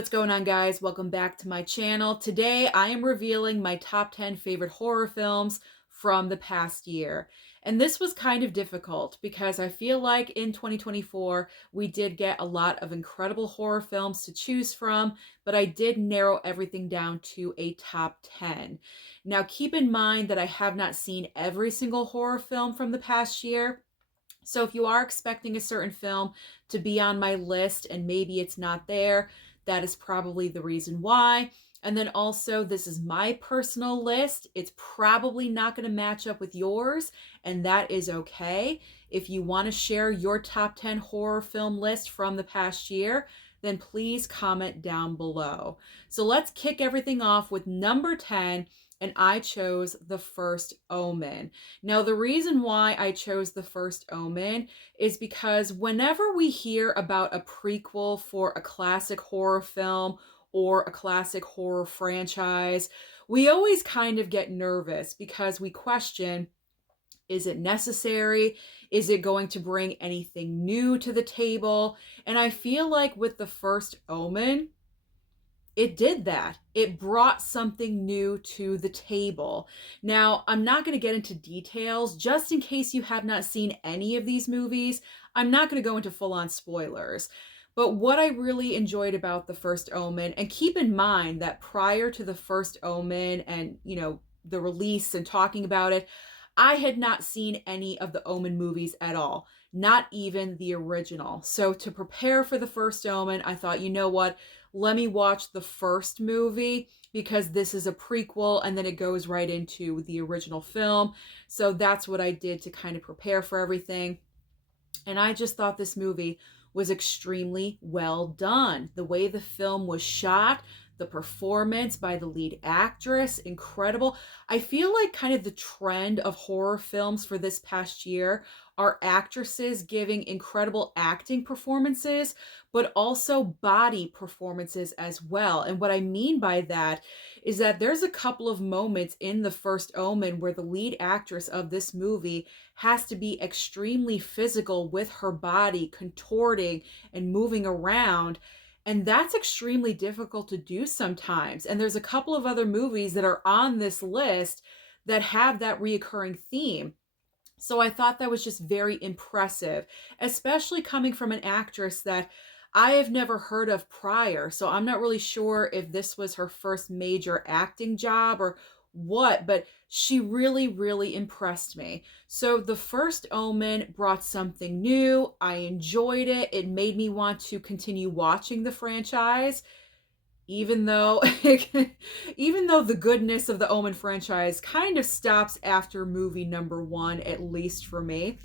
What's going on, guys? Welcome back to my channel. Today I am revealing my top 10 favorite horror films from the past year. And this was kind of difficult because I feel like in 2024 we did get a lot of incredible horror films to choose from, but I did narrow everything down to a top 10. Now keep in mind that I have not seen every single horror film from the past year. So if you are expecting a certain film to be on my list and maybe it's not there, that is probably the reason why. And then also, this is my personal list. It's probably not going to match up with yours, and that is okay. If you want to share your top 10 horror film list from the past year, then please comment down below. So let's kick everything off with number 10, and I chose The First Omen. Now, the reason why I chose The First Omen is because whenever we hear about a prequel for a classic horror film or a classic horror franchise, we always kind of get nervous because we question, is it necessary? Is it going to bring anything new to the table? And I feel like with The First Omen, it did that. It brought something new to the table. Now, I'm not going to get into details just in case you have not seen any of these movies. I'm not going to go into full-on spoilers. But what I really enjoyed about The First Omen, and keep in mind that prior to The First Omen and, the release and talking about it, I had not seen any of the Omen movies at all, not even the original. So to prepare for The First Omen, I thought, you know what? Let me watch the first movie because this is a prequel and then it goes right into the original film. So that's what I did to kind of prepare for everything. And I just thought this movie was extremely well done. The way the film was shot, the performance by the lead actress, incredible. I feel like kind of the trend of horror films for this past year are actresses giving incredible acting performances, but also body performances as well. And what I mean by that is that there's a couple of moments in The First Omen where the lead actress of this movie has to be extremely physical with her body, contorting and moving around. And that's extremely difficult to do sometimes. And there's a couple of other movies that are on this list that have that reoccurring theme. So I thought that was just very impressive, especially coming from an actress that I have never heard of prior. So I'm not really sure if this was her first major acting job or what, but she really, really impressed me. So The First Omen brought something new. I enjoyed it. It made me want to continue watching the franchise, even though even though the goodness of the Omen franchise kind of stops after movie number 1, at least for me.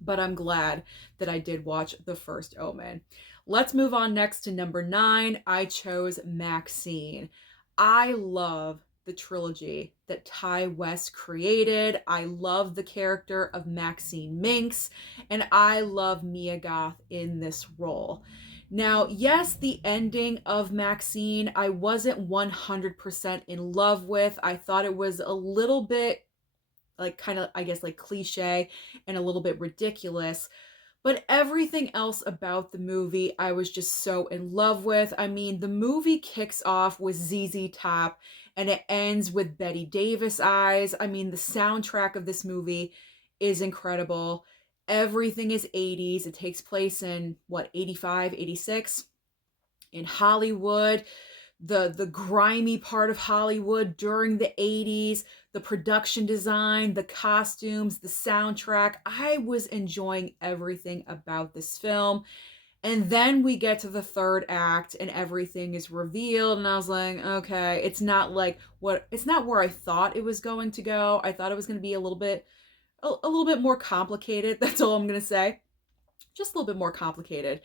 But I'm glad that I did watch The First Omen. Let's move on next to number 9. I chose Maxine. I love the trilogy that Ty West created. I love the character of Maxine Minx, and I love Mia Goth in this role. Now, yes, the ending of Maxine, I wasn't 100% in love with. I thought it was a little bit, like, kind of, I guess, like cliche and a little bit ridiculous. But everything else about the movie, I was just so in love with. I mean, the movie kicks off with ZZ Top and it ends with Betty Davis eyes. I mean, the soundtrack of this movie is incredible. Everything is 80s. It takes place in, what, 85, 86? In Hollywood, the grimy part of Hollywood during the 80s, the production design, the costumes, the soundtrack. I was enjoying everything about this film. And then we get to the third act and everything is revealed and I was like, okay, it's not where I thought it was going to go. I thought it was going to be a little bit more complicated. That's all I'm going to say. Just a little bit more complicated.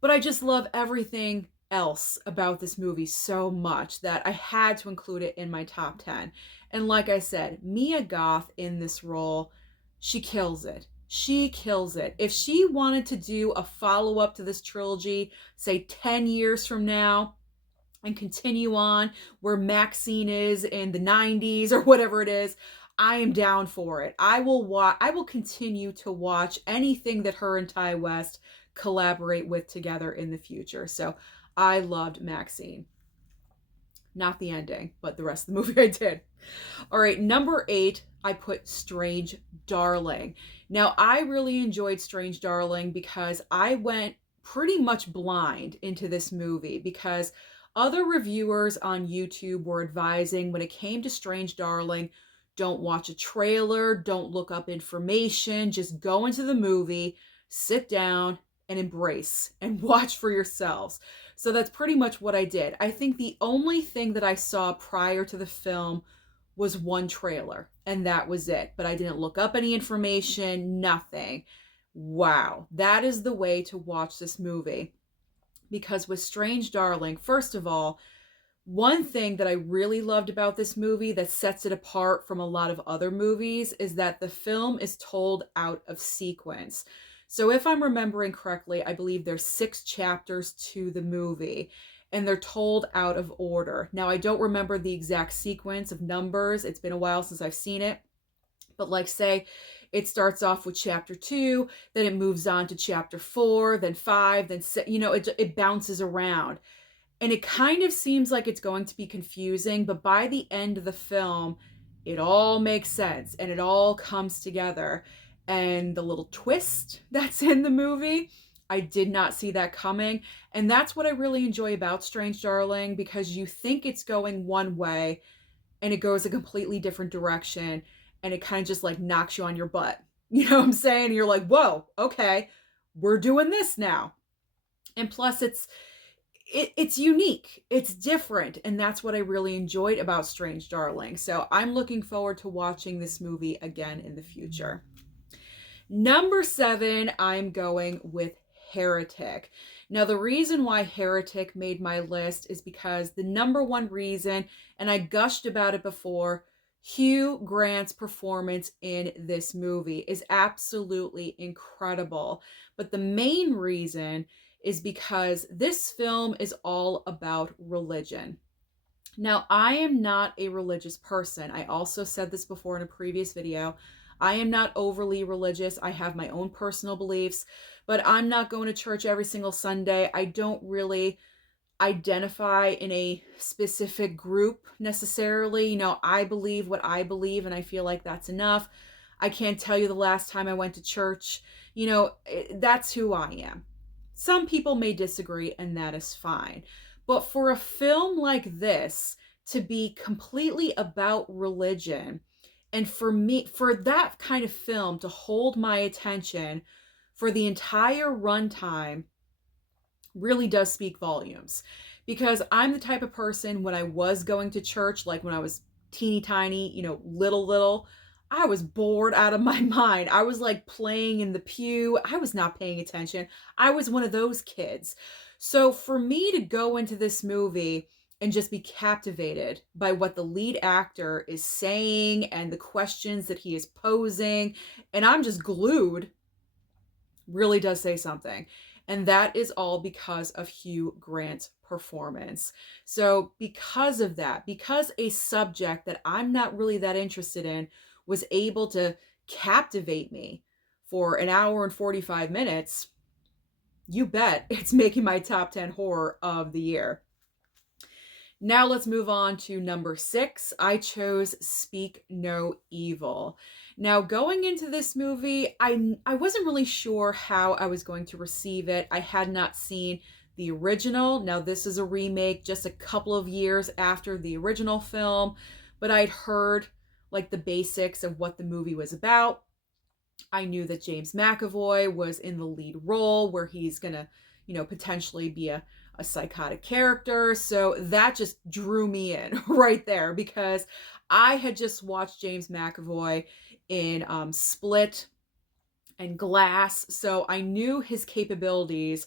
But I just love everything else about this movie so much that I had to include it in my top 10. And like I said, Mia Goth in this role, she kills it. She kills it. If she wanted to do a follow-up to this trilogy, say 10 years from now, and continue on where Maxine is in the 90s or whatever it is, I am down for it. I will continue to watch anything that her and Ty West collaborate with together in the future. So I loved Maxine. Not the ending, but the rest of the movie I did. All right, number 8, I put Strange Darling. Now, I really enjoyed Strange Darling because I went pretty much blind into this movie because other reviewers on YouTube were advising when it came to Strange Darling, don't watch a trailer, don't look up information, just go into the movie, sit down, and embrace and watch for yourselves. So that's pretty much what I did. I think the only thing that I saw prior to the film was one trailer, and that was it. But I didn't look up any information, nothing. Wow, that is the way to watch this movie. Because with Strange Darling, first of all, one thing that I really loved about this movie that sets it apart from a lot of other movies is that the film is told out of sequence. So if I'm remembering correctly, I believe there's 6 chapters to the movie and they're told out of order. Now, I don't remember the exact sequence of numbers. It's been a while since I've seen it. But like say, it starts off with chapter 2, then it moves on to chapter 4, then 5, then 6, it bounces around. And it kind of seems like it's going to be confusing, but by the end of the film, it all makes sense and it all comes together. And the little twist that's in the movie, I did not see that coming. And that's what I really enjoy about Strange Darling, because you think it's going one way and it goes a completely different direction and it kind of just like knocks you on your butt. You know what I'm saying? And you're like, whoa, okay, we're doing this now. And plus it's unique, it's different, and that's what I really enjoyed about Strange Darling. So I'm looking forward to watching this movie again in the future. Number 7, I'm going with Heretic. Now, the reason why Heretic made my list is because the number one reason, and I gushed about it before, Hugh Grant's performance in this movie is absolutely incredible. But the main reason is because this film is all about religion. Now, I am not a religious person. I also said this before in a previous video. I am not overly religious. I have my own personal beliefs, but I'm not going to church every single Sunday. I don't really identify in a specific group necessarily. I believe what I believe, and I feel like that's enough. I can't tell you the last time I went to church. That's who I am. Some people may disagree, and that is fine. But for a film like this to be completely about religion, and for that kind of film to hold my attention for the entire runtime, really does speak volumes. Because I'm the type of person, when I was going to church, like when I was teeny tiny, little, I was bored out of my mind. I was like playing in the pew. I was not paying attention. I was one of those kids. So for me to go into this movie and just be captivated by what the lead actor is saying and the questions that he is posing, and I'm just glued, really does say something. And that is all because of Hugh Grant's performance. So because of that, because a subject that I'm not really that interested in was able to captivate me for an hour and 45 minutes, you bet it's making my top 10 horror of the year. Now let's move on to number 6. I chose Speak No Evil. Now, going into this movie, I wasn't really sure how I was going to receive it. I had not seen the original. Now, this is a remake just a couple of years after the original film, but I'd heard like the basics of what the movie was about. I knew that James McAvoy was in the lead role where he's gonna, potentially be a psychotic character. So that just drew me in right there, because I had just watched James McAvoy in Split and Glass. So I knew his capabilities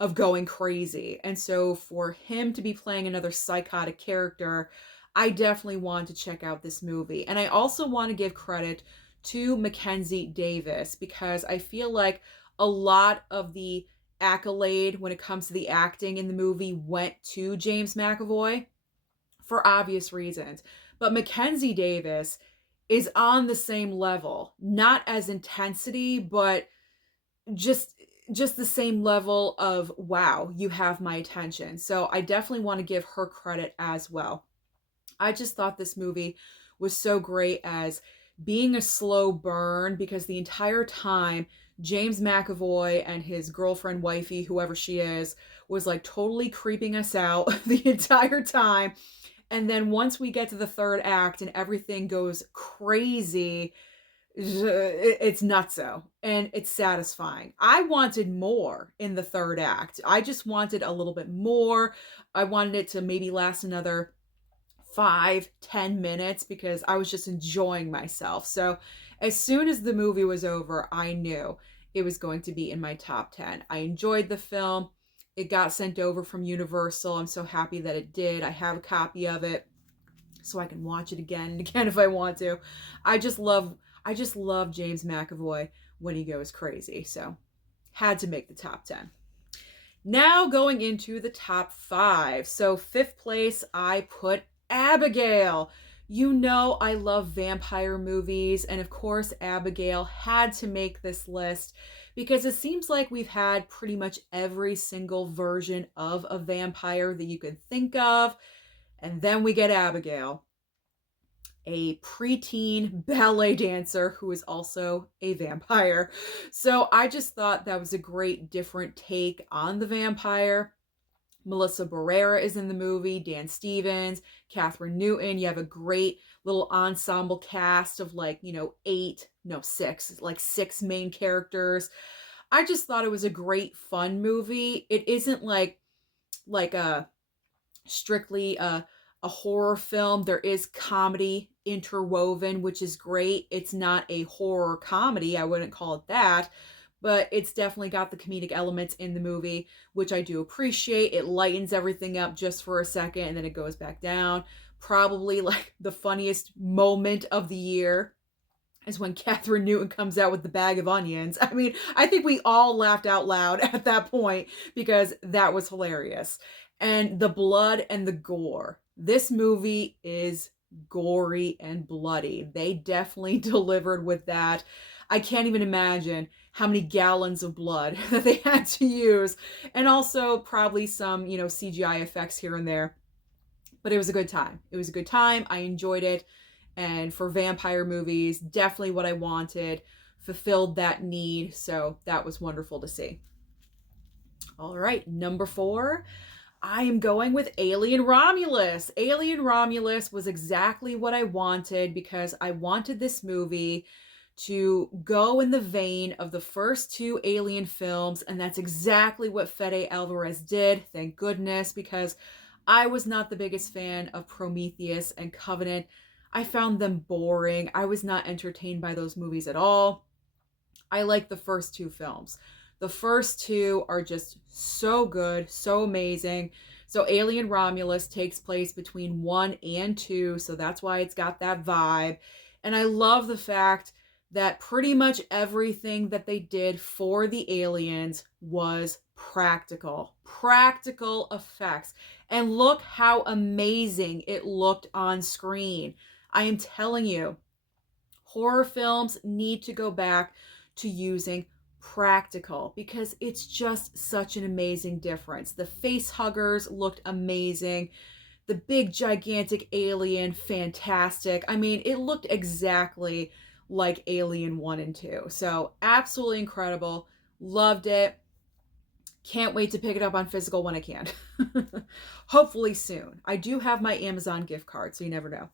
of going crazy. And so for him to be playing another psychotic character, I definitely wanted to check out this movie. And I also want to give credit to Mackenzie Davis, because I feel like a lot of the accolade when it comes to the acting in the movie went to James McAvoy for obvious reasons. But Mackenzie Davis is on the same level, not as intensity, but just just the same level of wow, you have my attention. So I definitely want to give her credit as well. I just thought this movie was so great as being a slow burn because the entire time James McAvoy and his girlfriend, wifey, whoever she is, was like totally creeping us out the entire time. And then once we get to the third act and everything goes crazy, it's nutso and it's satisfying. I wanted more in the third act. I just wanted a little bit more. I wanted it to maybe last another 5-10 minutes because I was just enjoying myself. So as soon as the movie was over, I knew it was going to be in my top 10. I enjoyed the film. It got sent over from Universal. I'm so happy that it did. I have a copy of it so I can watch it again and again if I want to. I just love James McAvoy when he goes crazy. So had to make the top 10. Now going into the top 5. So fifth place, I put Abigail. You know I love vampire movies, and of course Abigail had to make this list because it seems like we've had pretty much every single version of a vampire that you could think of, and then we get Abigail, a preteen ballet dancer who is also a vampire. So I just thought that was a great different take on the vampire. Melissa Barrera is in the movie, Dan Stevens, Catherine Newton. You have a great little ensemble cast of six main characters. I just thought it was a great fun movie. It isn't like a strictly a horror film. There is comedy interwoven, which is great. It's not a horror comedy. I wouldn't call it that, but it's definitely got the comedic elements in the movie, which I do appreciate. It lightens everything up just for a second and then it goes back down. Probably like the funniest moment of the year is when Catherine Newton comes out with the bag of onions. I mean, I think we all laughed out loud at that point because that was hilarious. And the blood and the gore. This movie is gory and bloody. They definitely delivered with that. I can't even imagine how many gallons of blood that they had to use. And also probably some, CGI effects here and there. But it was a good time. It was a good time. I enjoyed it. And for vampire movies, definitely what I wanted, fulfilled that need. So that was wonderful to see. All right, number 4, I am going with Alien Romulus. Alien Romulus was exactly what I wanted because I wanted this movie to go in the vein of the first 2 Alien films, and that's exactly what Fede Alvarez did. Thank goodness, because I was not the biggest fan of Prometheus and Covenant. I found them boring. I was not entertained by those movies at all. I like the first 2 films. The first 2 are just so good, so amazing. So Alien Romulus takes place between 1 and 2, so that's why it's got that vibe. And I love the fact that pretty much everything that they did for the aliens was practical. Practical effects. And look how amazing it looked on screen. I am telling you, horror films need to go back to using practical because it's just such an amazing difference. The face huggers looked amazing. The big gigantic alien, fantastic. I mean, it looked exactly like Alien 1 and 2. So absolutely incredible. Loved it. Can't wait to pick it up on physical when I can. Hopefully soon. I do have my Amazon gift card, so you never know.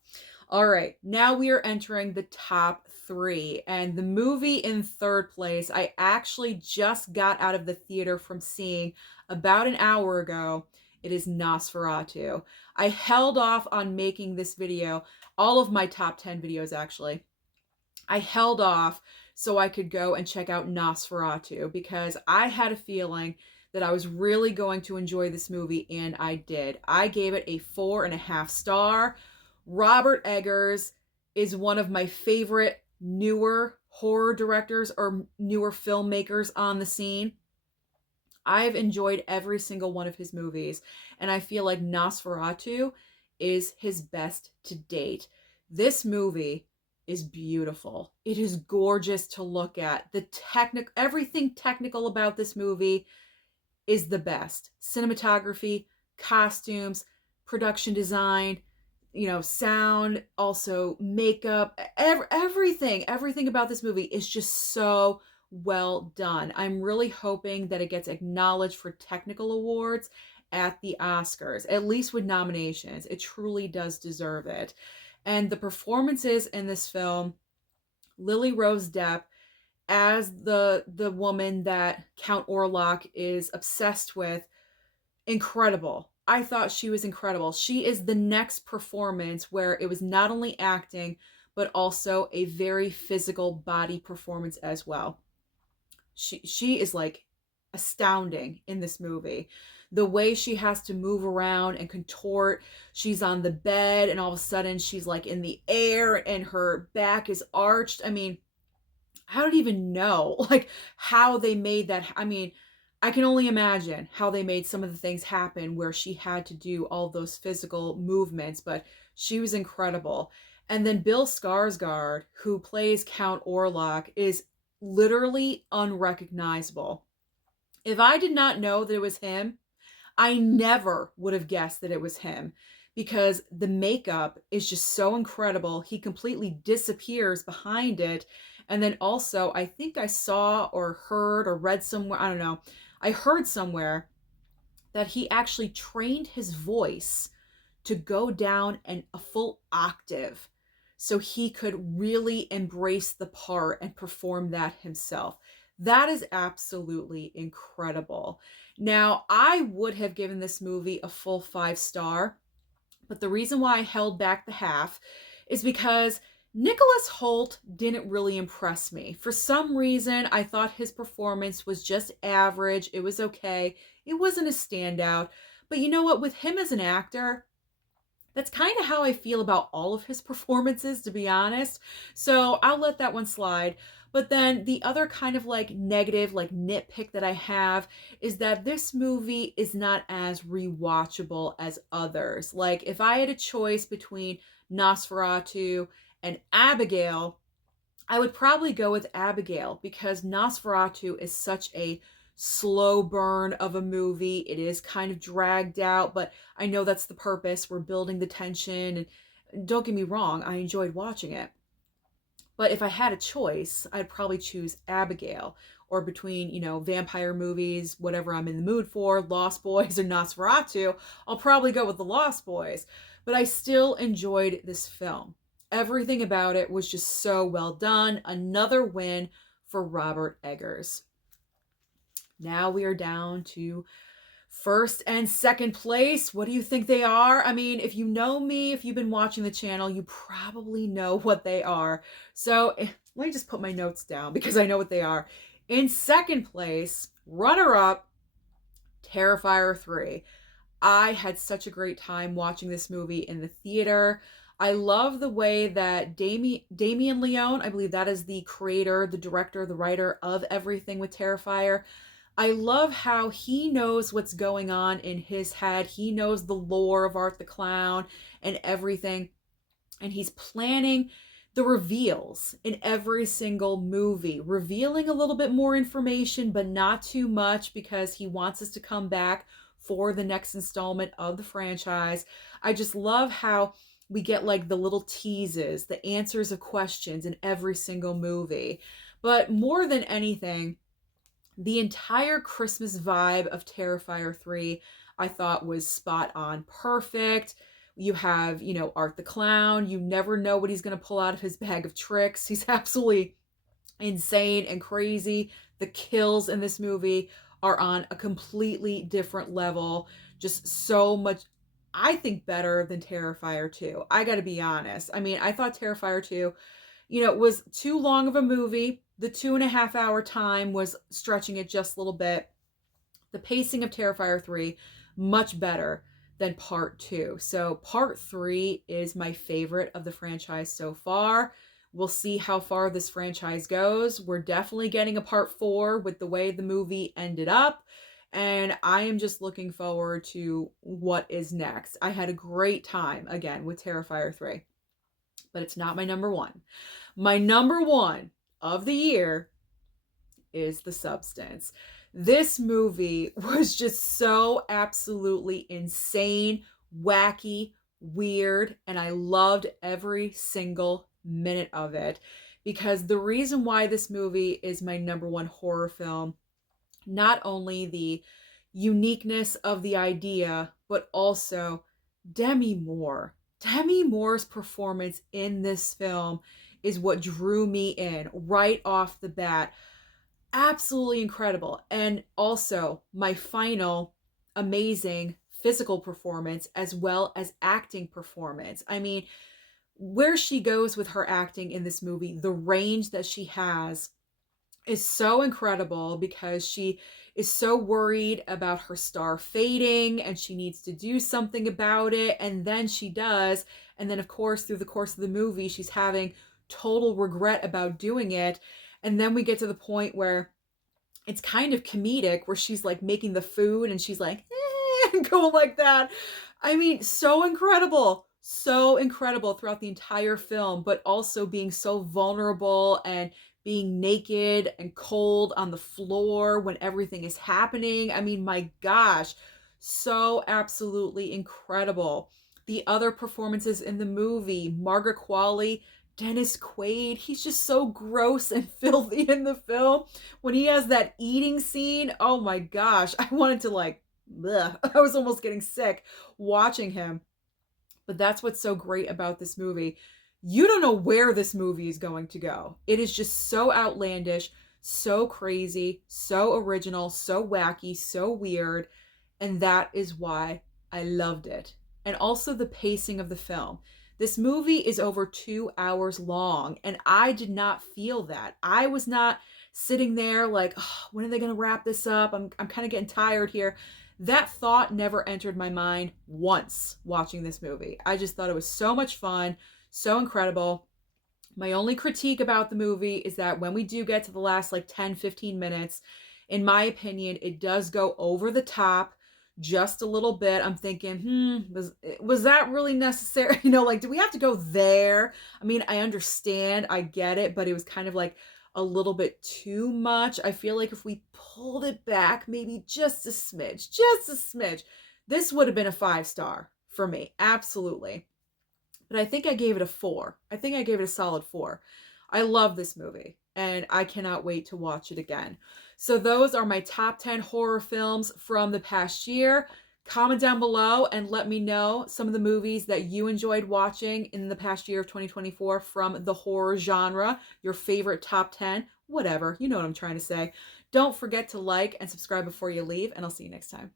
All right, now we are entering the top 3. And the movie in third place, I actually just got out of the theater from seeing about an hour ago. It is Nas Veratu. I held off on making this video, all of my top 10 videos actually. I held off so I could go and check out Nas Veratu because I had a feeling that I was really going to enjoy this movie, and I did. I gave it a 4.5 star. Robert Eggers is one of my favorite newer horror directors or newer filmmakers on the scene. I've enjoyed every single one of his movies, and I feel like Nosferatu is his best to date. This movie is beautiful. It is gorgeous to look at. Everything technical about this movie is the best. Cinematography, costumes, production design, sound, also makeup, everything about this movie is just so well done. I'm really hoping that it gets acknowledged for technical awards at the Oscars, at least with nominations. It truly does deserve it. And the performances in this film, Lily Rose Depp as the woman that Count Orlok is obsessed with, incredible. I thought she was incredible. She is the next performance where it was not only acting, but also a very physical body performance as well. She is like astounding in this movie. The way she has to move around and contort. She's on the bed and all of a sudden she's like in the air and her back is arched. I mean, I don't even know like how they made that. I mean, I can only imagine how they made some of the things happen where she had to do all those physical movements, but she was incredible. And then Bill Skarsgård, who plays Count Orlok, is literally unrecognizable. If I did not know that it was him, I never would have guessed that it was him because the makeup is just so incredible. He completely disappears behind it. And then also, I think I saw or heard or read somewhere, I don't know, I heard somewhere that he actually trained his voice to go down a full octave so he could really embrace the part and perform that himself. That is absolutely incredible. Now, I would have given this movie a full 5 star, but the reason why I held back the half is because Nicholas Hoult didn't really impress me. For some reason, I thought his performance was just average. It was okay. It wasn't a standout. But you know what? With him as an actor, that's kind of how I feel about all of his performances, to be honest. So I'll let that one slide. But then the other kind of like negative, like nitpick that I have is that this movie is not as rewatchable as others. Like if I had a choice between Nas Veratu and Abigail, I would probably go with Abigail because Nas Veratu is such a slow burn of a movie. It is kind of dragged out, but I know that's the purpose. We're building the tension. And don't get me wrong, I enjoyed watching it. But if I had a choice, I'd probably choose Abigail or between, vampire movies, whatever I'm in the mood for, Lost Boys or Nosferatu, I'll probably go with the Lost Boys. But I still enjoyed this film. Everything about it was just so well done. Another win for Robert Eggers. Now we are down to first and second place. What do you think they are? I mean, if you know me, if you've been watching the channel, you probably know what they are. So let me just put my notes down because I know what they are. In second place, runner-up, Terrifier 3. I had such a great time watching this movie in the theater. I love the way that Damien Leone, I believe that is the creator, the director, the writer of everything with Terrifier. I love how he knows what's going on in his head. He knows the lore of Art the Clown and everything. And he's planning the reveals in every single movie, revealing a little bit more information, but not too much because he wants us to come back for the next installment of the franchise. I just love how we get like the little teases, the answers of questions in every single movie. But more than anything, the entire Christmas vibe of Terrifier 3 I thought was spot on, perfect. You have, Art the Clown. You never know what he's going to pull out of his bag of tricks. He's absolutely insane and crazy. The kills in this movie are on a completely different level. Just so much, I think, better than Terrifier 2. I got to be honest. I mean, I thought Terrifier 2, was too long of a movie. The 2.5 hour time was stretching it just a little bit. The pacing of Terrifier 3, much better than part 2. So part 3 is my favorite of the franchise so far. We'll see how far this franchise goes. We're definitely getting a part 4 with the way the movie ended up. And I am just looking forward to what is next. I had a great time, again, with Terrifier 3. but it's not my number one. My number one of the year is The Substance. This movie was just so absolutely insane, wacky, weird, and I loved every single minute of it. Because the reason why this movie is my number one horror film, not only the uniqueness of the idea, but also Demi Moore. Demi Moore's performance in this film is what drew me in right off the bat. Absolutely incredible. And also, my final amazing physical performance as well as acting performance. I mean, where she goes with her acting in this movie, the range that she has is so incredible because she is so worried about her star fading and she needs to do something about it. And then she does. And then, of course, through the course of the movie, she's having total regret about doing it. And then we get to the point where it's kind of comedic, where she's like making the food and she's like, going like that. I mean, so incredible throughout the entire film, but also being so vulnerable and being naked and cold on the floor when everything is happening. I mean, my gosh, so absolutely incredible. The other performances in the movie, Margaret Qualley, Dennis Quaid, he's just so gross and filthy in the film. When he has that eating scene, oh my gosh, I wanted to like, bleh. I was almost getting sick watching him. But that's what's so great about this movie. You don't know where this movie is going to go. It is just so outlandish, so crazy, so original, so wacky, so weird. And that is why I loved it. And also the pacing of the film. This movie is over 2 hours long, and I did not feel that. I was not sitting there like, oh, when are they going to wrap this up? I'm kind of getting tired here. That thought never entered my mind once watching this movie. I just thought it was so much fun, so incredible. My only critique about the movie is that when we do get to the last like 10-15 minutes, in my opinion, it does go over the top just a little bit. I'm thinking, was that really necessary? You know, like, do we have to go there? I mean, I understand, I get it, but it was kind of like a little bit too much. I feel like if we pulled it back maybe just a smidge, this would have been a 5-star for me. Absolutely. But I think I gave it a 4. I think I gave it a solid 4. I love this movie and I cannot wait to watch it again. So those are my top 10 horror films from the past year. Comment down below and let me know some of the movies that you enjoyed watching in the past year of 2024 from the horror genre, your favorite top 10, whatever. You know what I'm trying to say. Don't forget to like and subscribe before you leave, and I'll see you next time.